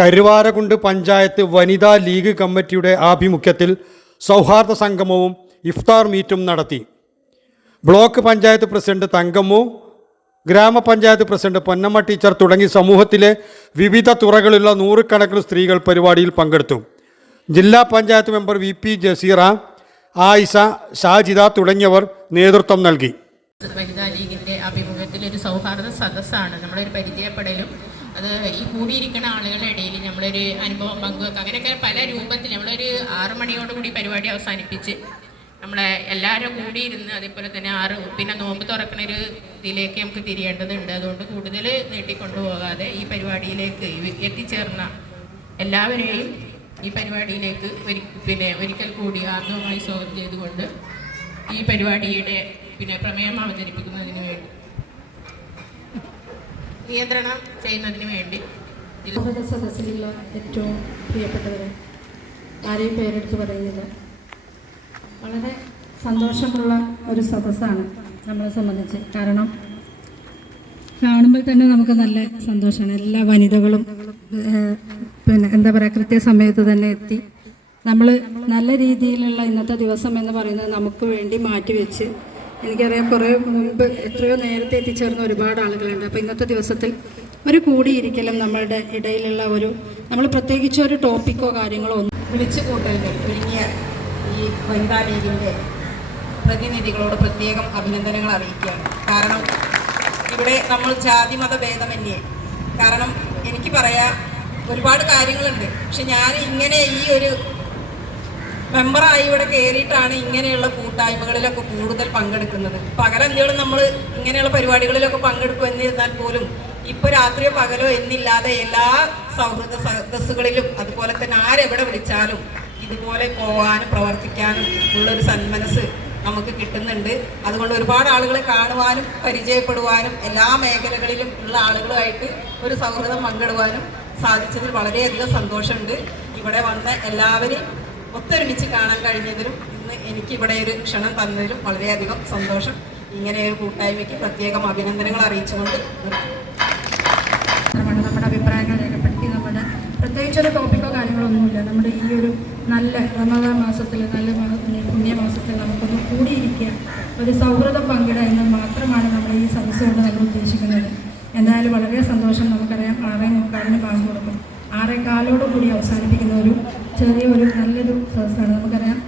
കരുവാരകുണ്ട് പഞ്ചായത്ത് വനിതാ ലീഗ് കമ്മിറ്റിയുടെ ആഭിമുഖ്യത്തിൽ സൗഹാർദ്ദ സംഗമവും ഇഫ്താർ മീറ്റും നടത്തി. ബ്ലോക്ക് പഞ്ചായത്ത് പ്രസിഡന്റ് തങ്കമ്മു ഗ്രാമപഞ്ചായത്ത് പ്രസിഡന്റ് പൊന്നമ്മ ടീച്ചർ തുടങ്ങി സമൂഹത്തിലെ വിവിധ തുറകളിലുള്ള നൂറുകണക്കിന് സ്ത്രീകൾ പരിപാടിയിൽ പങ്കെടുത്തു. ജില്ലാ panchayat member V P Jaseera Ayisha Shajida തുടങ്ങിയവർ നേതൃത്വം നൽകി. വനിതാ ലീഗിന്റെ ആഭിമുഖ്യത്തിൽ ഒരു സൗഹാർദ്ദ സദസ്സാണ്. നമ്മളൊരു പരിചയപ്പെടലും അത് ഈ കൂടിയിരിക്കുന്ന ആളുകളുടെ ഇടയിൽ നമ്മളൊരു അനുഭവം പങ്കുവെക്കുക അങ്ങനെയൊക്കെ പല രൂപത്തിൽ നമ്മളൊരു ആറു മണിയോടുകൂടി പരിപാടി അവസാനിപ്പിച്ച് നമ്മളെ എല്ലാവരും കൂടിയിരുന്ന് അതേപോലെ തന്നെ ആറ് പിന്നെ നോമ്പ് തുറക്കുന്ന ഒരു ഇതിലേക്ക് നമുക്ക് തിരിയേണ്ടതുണ്ട്. അതുകൊണ്ട് കൂടുതൽ നീട്ടിക്കൊണ്ടുപോകാതെ ഈ പരിപാടിയിലേക്ക് എത്തിച്ചേർന്ന എല്ലാവരെയും ഈ പരിപാടിയിലേക്ക് പിന്നെ ഒരിക്കൽ കൂടി ആർദ്രമായി സ്വാഗതം ചെയ്തുകൊണ്ട് ഈ പരിപാടിയുടെ പിന്നെ പ്രമേയം അവതരിപ്പിക്കുന്നതിന് നിയന്ത്രണം ചെയ്യുന്നതിന് വേണ്ടി. സദസ്സിലുള്ള ഏറ്റവും പ്രിയപ്പെട്ടവരെ ആരെയും പേരെടുത്ത് പറയുന്നില്ല. വളരെ സന്തോഷമുള്ള ഒരു സദസ്സാണ് നമ്മളെ സംബന്ധിച്ച്. കാരണം കാണുമ്പോൾ തന്നെ നമുക്ക് നല്ല സന്തോഷമാണ്. എല്ലാ വനിതകളും പിന്നെ എന്താ പറയുക കൃത്യസമയത്ത് തന്നെ എത്തി. നമ്മൾ നല്ല രീതിയിലുള്ള ഇന്നത്തെ ദിവസം എന്ന് പറയുന്നത് നമുക്ക് വേണ്ടി മാറ്റിവെച്ച് എനിക്കറിയാം കുറേ മുൻപ് എത്രയോ നേരത്തെ എത്തിച്ചേർന്ന ഒരുപാട് ആളുകളുണ്ട്. അപ്പോൾ ഇന്നത്തെ ദിവസത്തിൽ ഒരു കൂടിയിരിക്കലും നമ്മളുടെ ഇടയിലുള്ള ഒരു നമ്മൾ പ്രത്യേകിച്ച് ഒരു ടോപ്പിക്കോ കാര്യങ്ങളോ ഒന്നും വിളിച്ചു കൂട്ടലിന് ഒരുങ്ങിയ ഈ വനിതാ ലീഗിന്റെ പ്രതിനിധികളോട് പ്രത്യേകം അഭിനന്ദനങ്ങൾ അറിയിക്കുകയാണ്. കാരണം ഇവിടെ നമ്മൾ ജാതി മത ഭേദമന്യേ. കാരണം എനിക്ക് പറയാം ഒരുപാട് കാര്യങ്ങളുണ്ട്. പക്ഷെ ഞാൻ ഇങ്ങനെ ഈ ഒരു മെമ്പറായി ഇവിടെ കയറിയിട്ടാണ് ഇങ്ങനെയുള്ള കൂട്ടായ്മകളിലൊക്കെ കൂടുതൽ പങ്കെടുക്കുന്നത്. പകലെന്തെങ്കിലും നമ്മൾ ഇങ്ങനെയുള്ള പരിപാടികളിലൊക്കെ പങ്കെടുക്കും എന്നിരുന്നാൽ പോലും ഇപ്പൊ രാത്രിയോ പകലോ എന്നില്ലാതെ എല്ലാ സൗഹൃദ സദസ്സുകളിലും അതുപോലെ തന്നെ ആരെവിടെ വിളിച്ചാലും ഇതുപോലെ പോകാനും പ്രവർത്തിക്കാനും ഉള്ളൊരു സന്മനസ് നമുക്ക് കിട്ടുന്നുണ്ട്. അതുകൊണ്ട് ഒരുപാട് ആളുകളെ കാണുവാനും പരിചയപ്പെടുവാനും എല്ലാ മേഖലകളിലും ഉള്ള ആളുകളുമായിട്ട് ഒരു സൗഹൃദം പങ്കിടുവാനും സാധിച്ചതിൽ വളരെയധികം സന്തോഷമുണ്ട്. ഇവിടെ വന്ന എല്ലാവരെയും ഒത്തൊരുമിച്ച് കാണാൻ കഴിഞ്ഞതിലും ഇന്ന് എനിക്ക് ഇവിടെ ഒരു ക്ഷണം തന്നതിലും വളരെയധികം സന്തോഷം. ഇങ്ങനെ ഒരു കൂട്ടായ്മയ്ക്ക് പ്രത്യേകം അഭിനന്ദനങ്ങൾ അറിയിച്ചുകൊണ്ട്. നമ്മുടെ അഭിപ്രായങ്ങൾ രേഖപ്പെടുത്തി. നമ്മുടെ പ്രത്യേകിച്ച് ഒരു ടോപ്പിക്കോ കാര്യങ്ങളോ ഒന്നുമില്ല നമ്മുടെ ഈ ഒരു നല്ല റമദാൻ മാസത്തിൽ നല്ല പുണ്യ പുണ്യമാസത്തിൽ നമുക്കൊന്ന് കൂടിയിരിക്കുക ഒരു സൗഹൃദം പങ്കിടുക എന്ന് മാത്രമാണ് നമ്മൾ ഈ സദസ്സുകൊണ്ട് നമ്മൾ ഉദ്ദേശിക്കുന്നത്. എന്തായാലും വളരെ സന്തോഷം നമുക്കറിയാം. ആറേ മുക്കാലിന് ബാങ്ക് കൊടുക്കും. ആറേ കാലോട് കൂടി അവസാനിപ്പിക്കുന്ന ഒരു ചെറിയ ഒരു നല്ലൊരു സദസ്സാണ് നമുക്കറിയാം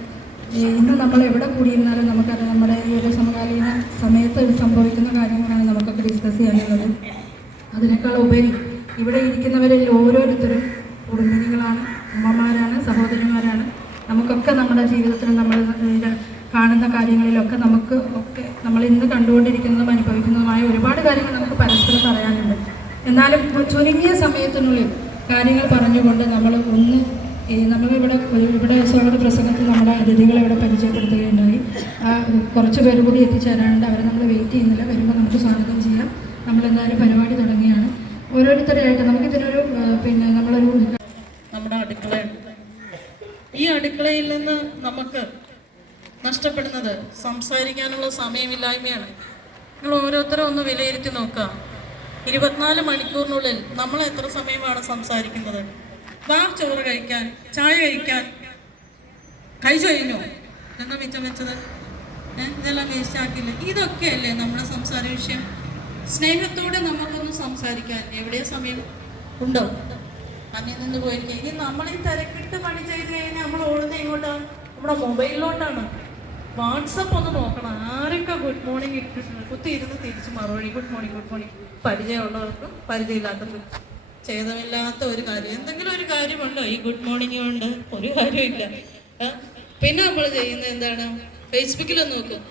ഇന്ന് നമ്മൾ എവിടെ കൂടിയിരുന്നാലും നമുക്കറിയാം നമ്മുടെ ഈ ഒരു സമകാലീന സമയത്ത് സംഭവിക്കുന്ന കാര്യങ്ങളാണ് നമുക്കൊക്കെ ഡിസ്കസ് ചെയ്യാനുള്ളത്. അതിനേക്കാൾ ഉപരി ഇവിടെ ഇരിക്കുന്നവരിൽ ഓരോരുത്തരും കുടുംബിനികളാണ് അമ്മമാരാണ് സഹോദരിമാരാണ്. നമുക്കൊക്കെ നമ്മുടെ ജീവിതത്തിൽ നമ്മൾ കാണുന്ന കാര്യങ്ങളിലൊക്കെ നമുക്ക് ഒക്കെ നമ്മൾ ഇന്ന് കണ്ടുകൊണ്ടിരിക്കുന്നതും അനുഭവിക്കുന്നതുമായ ഒരുപാട് കാര്യങ്ങൾ നമുക്ക് പരസ്പരം പറയാനുണ്ട്. എന്നാലും ചുരുങ്ങിയ സമയത്തിനുള്ളിൽ കാര്യങ്ങൾ പറഞ്ഞുകൊണ്ട് നമ്മൾ ഒന്ന് നമ്മളിവിടെ ഇവിടെ സ്വാഗത പ്രസംഗത്തിൽ നമ്മുടെ അതിഥികളെ ഇവിടെ പരിചയപ്പെടുത്തുകയുണ്ടായി. ആ കുറച്ച് പേര് കൂടി എത്തിച്ചേരാനുണ്ട്. അവരെ നമ്മൾ വെയിറ്റ് ചെയ്യുന്നില്ല. വരുമ്പോൾ നമുക്ക് സ്വാഗതം ചെയ്യാം. നമ്മളെന്തായാലും പരിപാടി തുടങ്ങിയാണ് ഓരോരുത്തരെയായിട്ട് നമുക്കിതിനൊരു പിന്നെ നമ്മളൊരു നമ്മുടെ അടുക്കള. ഈ അടുക്കളയിൽ നിന്ന് നമുക്ക് നഷ്ടപ്പെടുന്നത് സംസാരിക്കാനുള്ള സമയമില്ലായ്മയാണ്. നിങ്ങൾ ഓരോരുത്തരും ഒന്ന് വിലയിരുത്തി നോക്കുക. ഇരുപത്തിനാല് മണിക്കൂറിനുള്ളിൽ നമ്മൾ എത്ര സമയമാണ് സംസാരിക്കുന്നത് വാ ചോറ് കഴിക്കാൻ ചായ കഴിക്കാൻ. കഴിച്ചു കഴിഞ്ഞോ എന്താ മിച്ചം വെച്ചത്? ഇതെല്ലാം വേസ്റ്റ് ആക്കില്ല ഇതൊക്കെയല്ലേ നമ്മുടെ സംസാര വിഷയം. സ്നേഹത്തോടെ നമുക്കൊന്ന് സംസാരിക്കാൻ എവിടെ സമയം? ഉണ്ടോ? അന്യം നിന്ന് പോയിരിക്കുക. ഇനി നമ്മൾ ഈ തിരക്കിട്ട് പണി ചെയ്ത് കഴിഞ്ഞാൽ നമ്മൾ ഓടുന്നത് എങ്ങോട്ടാണ് നമ്മുടെ മൊബൈലിലോട്ടാണ്. വാട്സപ്പ് ഒന്ന് നോക്കണം. ആരൊക്കെ ഗുഡ് മോർണിംഗ് ഇട്ടിട്ടുണ്ട്? കുത്തി ഇരുന്ന് തിരിച്ച് മറുപടി. ഗുഡ് മോർണിംഗ് ഗുഡ് മോർണിംഗ് പരിചയമുള്ളവർക്കും പരിചയമില്ലാത്തവർക്കും ഛേദമില്ലാത്ത ഒരു കാര്യം. എന്തെങ്കിലും ഒരു കാര്യമുണ്ടോ? ഈ ഗുഡ് മോർണിംഗ് കൊണ്ട് ഒരു കാര്യമില്ല. പിന്നെ നമ്മൾ ചെയ്യുന്നത് എന്താണ്? ഫേസ്ബുക്കിലൊന്ന് നോക്കും.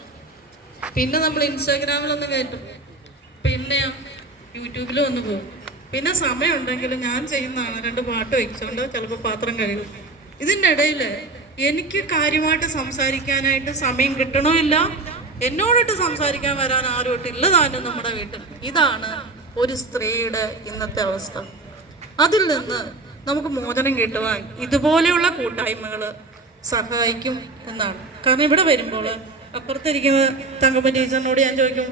പിന്നെ നമ്മൾ ഇൻസ്റ്റാഗ്രാമിലൊന്ന് കയറ്റും. പിന്നെ യൂട്യൂബിലും ഒന്ന് പോകും. പിന്നെ സമയമുണ്ടെങ്കിൽ ഞാൻ ചെയ്യുന്നതാണ്. രണ്ട് പാട്ട് വെച്ചുകൊണ്ട് ചിലപ്പോൾ പാത്രം കഴുകും. ഇതിന്റെ ഇടയിൽ എനിക്ക് കാര്യമായിട്ട് സംസാരിക്കാനായിട്ട് സമയം കിട്ടണമില്ല എന്നോടിട്ട് സംസാരിക്കാൻ വരാൻ ആരും ഇട്ടില്ല താനും നമ്മുടെ വീട്ടിൽ. ഇതാണ് ഒരു സ്ത്രീയുടെ ഇന്നത്തെ അവസ്ഥ. അതിൽ നിന്ന് നമുക്ക് മോചനം കിട്ടുവാൻ ഇതുപോലെയുള്ള കൂട്ടായ്മകൾ സഹായിക്കും എന്നാണ്. കാരണം ഇവിടെ വരുമ്പോൾ അപ്പുറത്തിരിക്കുന്ന തങ്കപ്പൻ ടീച്ചറിനോട് ഞാൻ ചോദിക്കും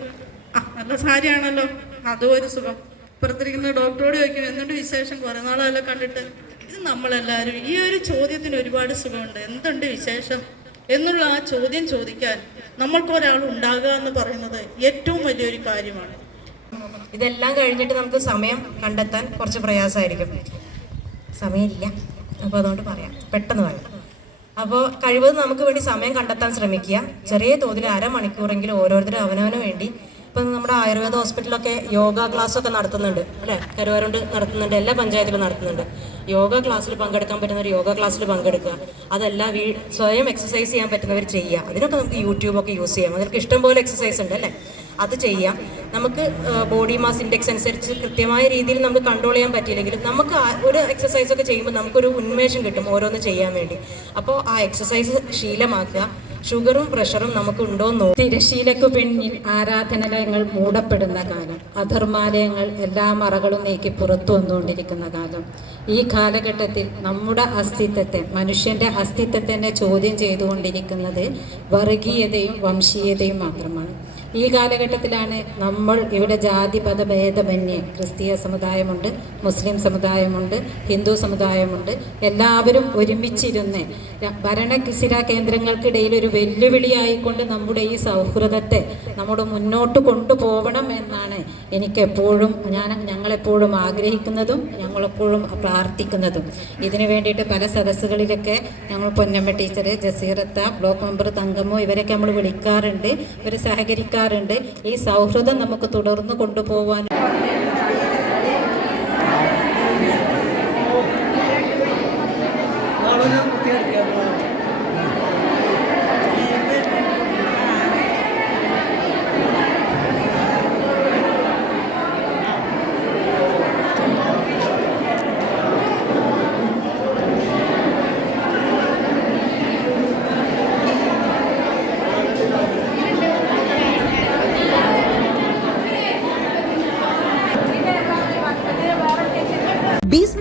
ആ നല്ല സാരിയാണല്ലോ. അതും ഒരു സുഖം. അപ്പുറത്തിരിക്കുന്ന ഡോക്ടറോട് ചോദിക്കും എന്നിട്ട് വിശേഷം? കുറേ നാളല്ലോ കണ്ടിട്ട്. നമ്മളെല്ലാവരും ഈ ഒരു ചോദ്യത്തിന് ഒരുപാട് സുഖമുണ്ട്. എന്തുണ്ട് വിശേഷം? എന്നുള്ള ആ ചോദ്യം ചോദിക്കാൻ നമ്മൾക്കൊരാൾ ഉണ്ടാകുക എന്ന് പറയുന്നത് ഏറ്റവും വലിയൊരു കാര്യമാണ്. ഇതെല്ലാം കഴിഞ്ഞിട്ട് നമുക്ക് സമയം കണ്ടെത്താൻ കുറച്ച് പ്രയാസമായിരിക്കും. സമയമില്ല. അപ്പോൾ അതുകൊണ്ട് പറയാം. പെട്ടെന്ന് പറയാം. അപ്പോൾ കഴിവതും നമുക്ക് വേണ്ടി സമയം കണ്ടെത്താൻ ശ്രമിക്കുക. ചെറിയ തോതിൽ അരമണിക്കൂറെങ്കിലും ഓരോരുത്തരും അവനവന് വേണ്ടി ഇപ്പം നമ്മുടെ ആയുർവേദ ഹോസ്പിറ്റലൊക്കെ യോഗ ക്ലാസ് ഒക്കെ നടത്തുന്നുണ്ട് അല്ലേ? കരുവാരുണ്ട് നടത്തുന്നുണ്ട് എല്ലാ പഞ്ചായത്തിലും നടത്തുന്നുണ്ട്. യോഗ ക്ലാസ്സിൽ പങ്കെടുക്കാൻ പറ്റുന്നവർ യോഗ ക്ലാസ്സിൽ പങ്കെടുക്കുക. അതല്ല വീ സ്വയം എക്സസൈസ് ചെയ്യാൻ പറ്റുന്നവർ ചെയ്യുക. അതിനൊക്കെ നമുക്ക് യൂട്യൂബൊക്കെ യൂസ് ചെയ്യാം. അതിനൊക്കെ ഇഷ്ടംപോലെ എക്സസൈസ് ഉണ്ട് അല്ലേ? അത് ചെയ്യാം. നമുക്ക് ബോഡി മാസ് ഇൻഡെക്സ് അനുസരിച്ച് കൃത്യമായ രീതിയിൽ നമുക്ക് കൺട്രോൾ ചെയ്യാൻ പറ്റിയില്ലെങ്കിലും നമുക്ക് ഒരു എക്സസൈസ് ഒക്കെ ചെയ്യുമ്പോൾ നമുക്കൊരു ഉന്മേഷം കിട്ടും ഓരോന്ന് ചെയ്യാൻ വേണ്ടി. അപ്പോൾ ആ എക്സസൈസ് ശീലമാക്കുക. ഷുഗറും പ്രഷറും നമുക്ക് ഉണ്ടോ തിരശീലയ്ക്ക് തിരശീലയ്ക്കു പിന്നിൽ ആരാധനാലയങ്ങൾ മൂടപ്പെടുന്ന കാലം. അധർമാലയങ്ങൾ എല്ലാ മറകളും നീക്കി പുറത്തു വന്നുകൊണ്ടിരിക്കുന്ന കാലം. ഈ കാലഘട്ടത്തിൽ നമ്മുടെ അസ്തിത്വത്തെ മനുഷ്യന്റെ അസ്തിത്വത്തെ ചോദ്യം ചെയ്തുകൊണ്ടിരിക്കുന്നത് വർഗീയതയും വംശീയതയും മാത്രമാണ്. ഈ കാലഘട്ടത്തിലാണ് നമ്മൾ ഇവിടെ ജാതി മത ഭേദമന്യേ ക്രിസ്തീയ സമുദായമുണ്ട് മുസ്ലിം സമുദായമുണ്ട് ഹിന്ദു സമുദായമുണ്ട്. എല്ലാവരും ഒരുമിച്ചിരുന്ന് ര- ഭരണസ്ഥിര കേന്ദ്രങ്ങൾക്കിടയിൽ ഒരു വെല്ലുവിളിയായിക്കൊണ്ട് നമ്മുടെ ഈ സൗഹൃദത്തെ നമ്മുടെ മുന്നോട്ട് കൊണ്ടുപോകണം എന്നാണ് എനിക്കെപ്പോഴും ഞാൻ ഞങ്ങളെപ്പോഴും ആഗ്രഹിക്കുന്നതും ഞങ്ങളെപ്പോഴും പ്രാർത്ഥിക്കുന്നതും. ഇതിനു വേണ്ടിയിട്ട് പല സദസ്സുകളിലൊക്കെ ഞങ്ങൾ പൊന്നമ്മ ടീച്ചർ ജസീറത്ത ബ്ലോക്ക് മെമ്പർ തങ്കമ്മോ ഇവരൊക്കെ നമ്മൾ വിളിക്കാറുണ്ട്. ഇവർ സഹകരിക്കാറുണ്ട്. ഈ സൗഹൃദം നമുക്ക് തുടർന്ന് കൊണ്ടുപോകാൻ